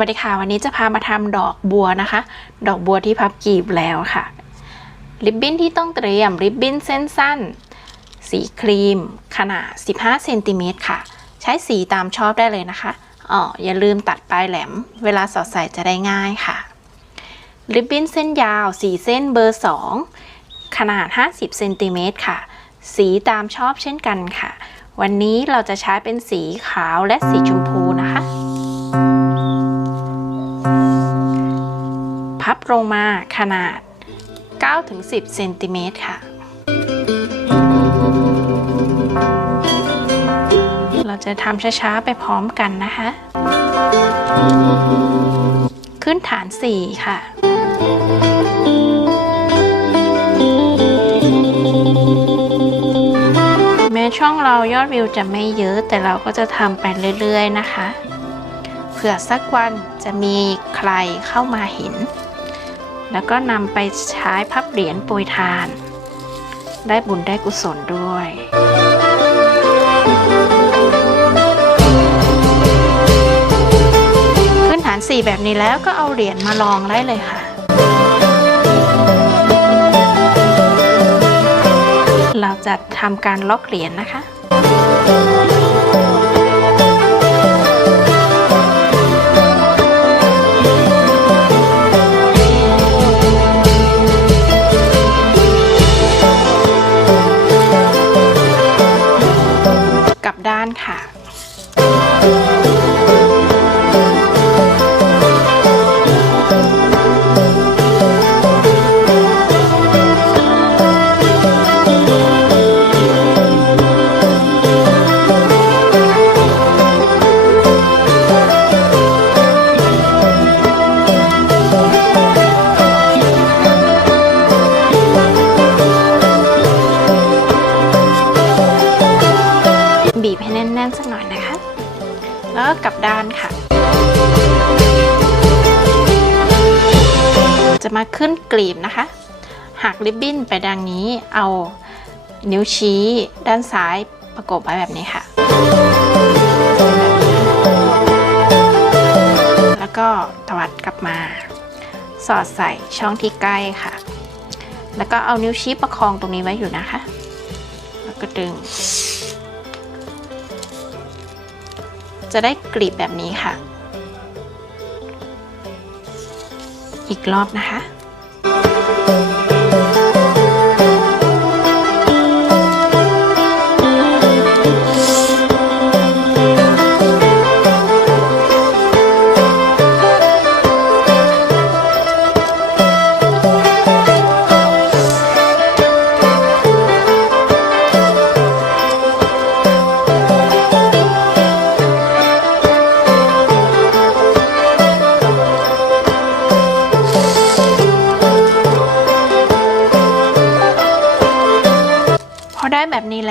วัสดีค่ะ วันนี้จะพามาทำดอกบัวนะคะ ดอกบัวที่พับกลีบแล้วค่ะ ริบบิ้นที่ต้องเตรียมริบบิ้นเส้นสั้น สีครีม ขนาด 15เซนติเมตรค่ะ ใช้สีตามชอบได้เลยนะคะอ๋ออย่าลืมตัดปลายแหลม เวลาสอดใส่จะได้ง่ายค่ะ ริบบิ้นเส้นยาว 4 เส้นเบอร์ 2 ขนาด 50เซนติเมตรค่ะ สีตามชอบเช่นกันค่ะ วันนี้เราจะใช้เป็นสีขาวและสีชมพู ลงมาขนาด 9-10เซนติเมตรค่ะ เราจะทำช้าๆ ไปพร้อมกันนะคะ ขึ้นฐาน 4 ค่ะแม้ช่องเรายอดวิวจะไม่เยอะแต่เราก็จะทำไปเรื่อย ๆ นะคะ เผื่อสักวันจะมีใครเข้ามาเห็น แล้วก็นำไปใช้พับเหรียญโปรยทาน ได้บุญได้กุศลด้วยขึ้นฐาน 4 แบบนี้แล้วก็เอาเหรียญมาลองได้เลยค่ะ เราจะทำการล็อกเหรียญนะคะ น่นสักหน่อยนะคะ แล้วกลับด้านค่ะ จะมาขึ้นกลีบนะคะหักริบบิ้นไปดังนี้เอานิ้วชี้ด้านซ้ายประกบไว้แบบนี้ค่ะ แล้วก็ตวัดกลับมา สอดใส่ช่องที่ใกล้ค่ะ แล้วก็เอานิ้วชี้ประคองตรงนี้ไว้อยู่นะคะ แล้วก็ดึง จะได้กลีบแบบนี้ค่ะ อีกรอบนะคะ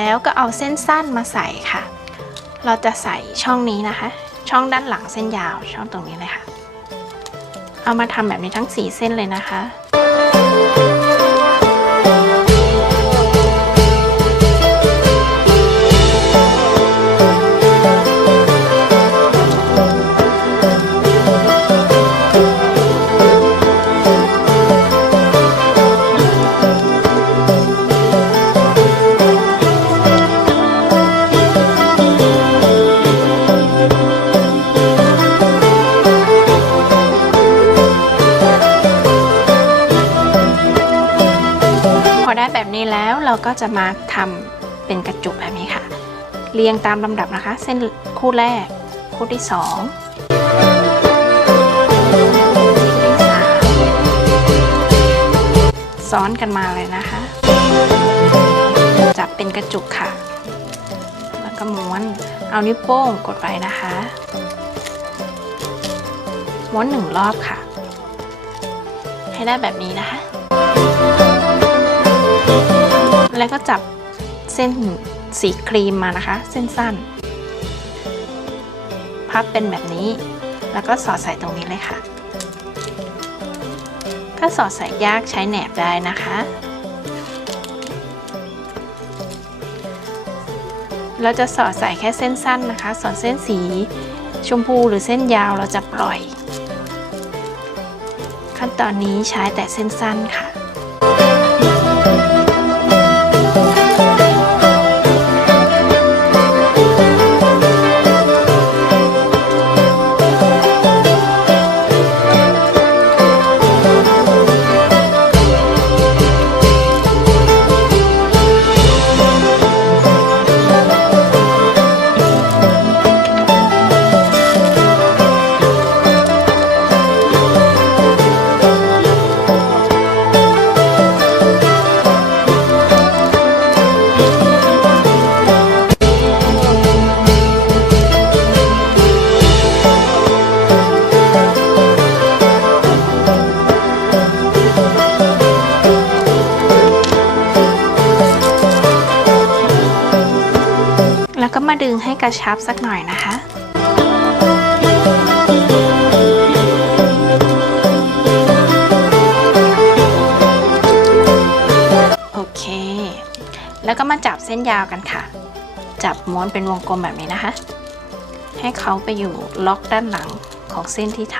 แล้วก็เอาเส้นสั้นมาใส่ค่ะ เราจะใส่ช่องนี้นะคะ ช่องด้านหลังเส้นยาวช่องตรงนี้เลยค่ะ เอามาทำแบบนี้ทั้ง 4 เส้นเลยนะคะ ได้แบบนี้แล้วเราก็จะมาทำเป็นกระจุกแบบนี้ค่ะ เรียงตามลำดับนะคะ เส้นคู่แรก คู่ที่สองคู่ที่สามซ้อนกันมาเลยนะคะ จับเป็นกระจุกค่ะ แล้วก็ม้วน เอานิ้วโป้งกดไปนะคะ ม้วนหนึ่งรอบค่ะ ให้ได้แบบนี้นะคะ แล้วก็จับเส้นสีครีมมานะคะ เส้นสั้น พับเป็นแบบนี้ แล้วก็สอดใส่ตรงนี้เลยค่ะ ถ้าสอดใส่ยากใช้แหนบได้นะคะ เราจะสอดใส่แค่เส้นสั้นนะคะ ส่วนเส้นสีชมพูหรือเส้นยาวเราจะปล่อย ขั้นตอนนี้ใช้แต่เส้นสั้นค่ะ ระชับสักหน่อยนะคะโอเค แล้วก็มาจับเส้นยาวกันค่ะ จับม้วนเป็นวงกลมแบบนี้นะคะ ให้เขาไปอยู่ล็อกด้านหลังของเส้นที่ท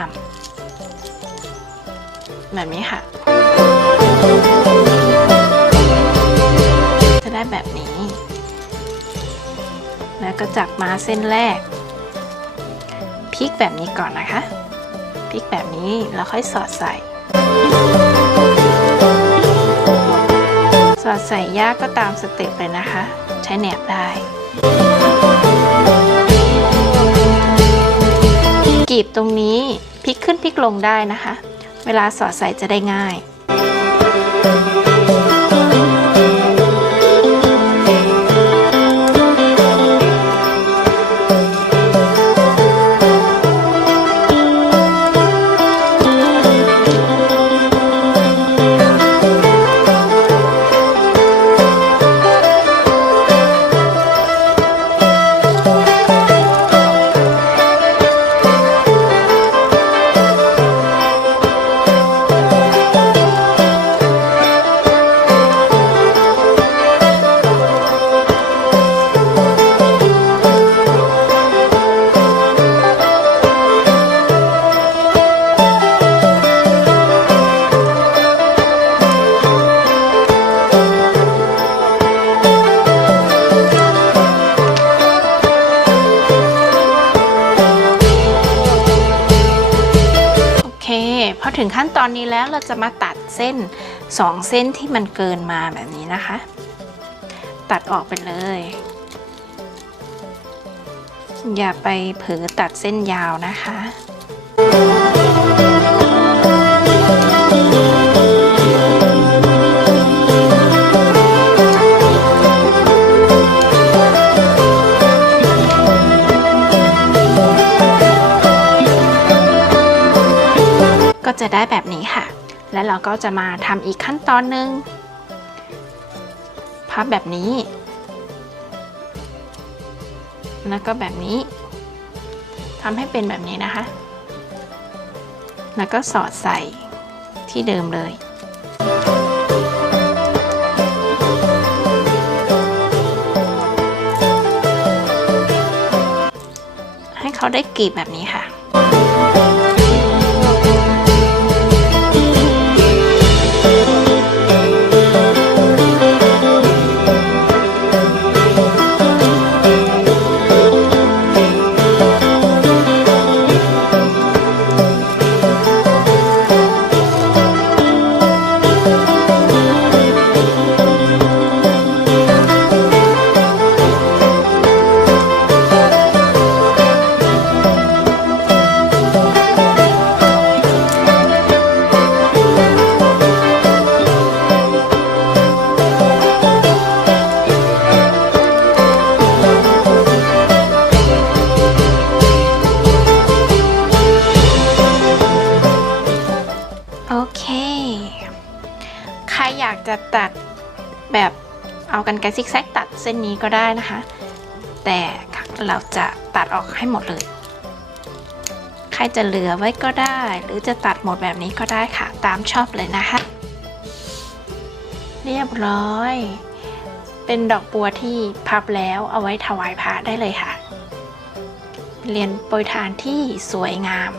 ำแบบนี้ค่ะจะ เส้นแรกพลิกแบบนี้ก่อนนะคะพลิกแบบนี้แล้วค่อยสอดใส่ สอดใส่ยากก็ตามสเต็ปเลยนะคะ ใช้แหนบได้กีบตรงนี้พลิกขึ้นพลิกลงได้นะคะ เวลาสอดใส่จะได้ง่าย ถึงขั้นตอนนี้แล้วเราจะมาตัดเส้น 2 เส้นที่มันเกินมาแบบนี้นะคะ ตัดออกไปเลย อย่าไปเผลอตัดเส้นยาวนะคะ ก็จะได้แบบนี้ค่ะ และเราก็จะมาทำอีกขั้นตอนหนึ่งพับแบบนี้ แล้วก็แบบนี้ทำให้เป็นแบบนี้นะคะ แล้วก็สอดใส่ที่เดิมเลยให้เขาได้กรีบแบบนี้ค่ะากจะตัดแบบเอากันไกรซิกแซกตัดเส้นนี้ก็ได้นะคะ แต่เราจะตัดออกให้หมดเลย ใครจะเหลือไว้ก็ได้ หรือจะตัดหมดแบบนี้ก็ได้ค่ะ ตามชอบเลยนะคะ เรียบร้อย เป็นดอกบัวที่พับแล้วเอาไว้ถวายพระได้เลยค่ะ เรียนโปรยทานที่สวยงาม